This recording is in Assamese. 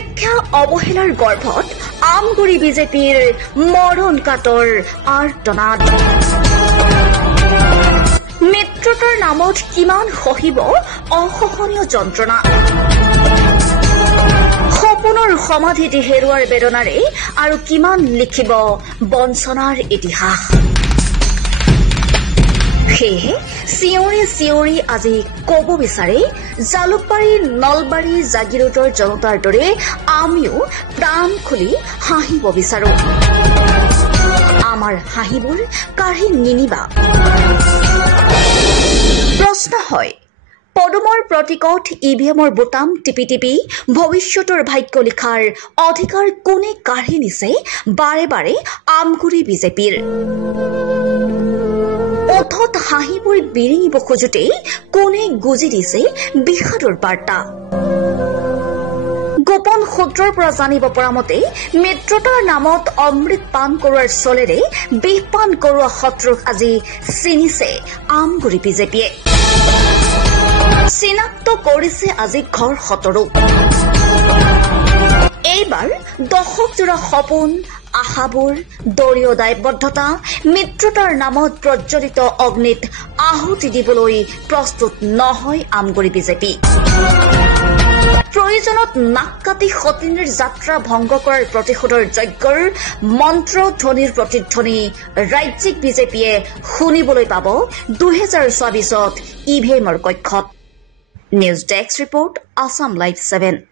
উপেক্ষা অবহেলাৰ গৰ্ভত আমগুৰি বিজেপিৰ মৰণ কাতৰ আৰ্তনাদ মিত্ৰতাৰ নামত কিমান সহিব অসহনীয় যন্ত্ৰণা সপোনৰ সমাধিত হেৰুৱাৰ বেদনাৰে আৰু কিমান লিখিব বঞ্চনাৰ ইতিহাস সেয়ে চিঞৰি আজি কব বিচাৰে জালুকবাৰী নলবাৰী জাগিৰোডৰ জনতাৰ দৰে আমিও প্ৰাণ খুলি হাঁহিব বিচাৰো আমাৰ হাঁহিবোৰ কাঢ়ি নিনিবা প্ৰশ্ন হয় পদুমৰ প্ৰতীকত ইভিএমৰ বুটাম টিপি টিপি ভৱিষ্যতৰ ভাগ্য লিখাৰ অধিকাৰ কোনে কাঢ়ি নিছে বাৰে বাৰে আমগুৰি বিজেপিৰ ওঠত হাঁহিবোৰ বিৰিঙিব খোজোতেই কোনে গুজি দিছে বিষাদৰ বাৰ্তা গোপন সূত্ৰৰ পৰা জানিব পৰা মতে মিত্ৰতাৰ নামত অমৃত পান কৰোৱাৰ চলেৰে বিষ পান কৰোৱা শত্ৰুক আজি চিনিছে আমগুৰি বিজেপিয়ে চিনাক্ত কৰিছে আজি ঘৰ সতৰো এইবাৰ দশকজোৰা সপোন আশাবোৰ দলীয় দায়বদ্ধতা মিত্ৰতাৰ নামত প্ৰজ্বলিত অগ্নিত আহুতি দিবলৈ প্ৰস্তুত নহয় আমগুৰি বিজেপি প্ৰয়োজনত নাক কাটি সতিনীৰ যাত্ৰা ভংগ কৰাৰ প্ৰতিশোধৰ যজ্ঞৰ মন্ত্ৰধ্বনিৰ প্ৰতিধ্বনি ৰাজ্যিক বিজেপিয়ে শুনিবলৈ পাব 2024ত ইভিএমৰ কক্ষত news desk report Assam live 7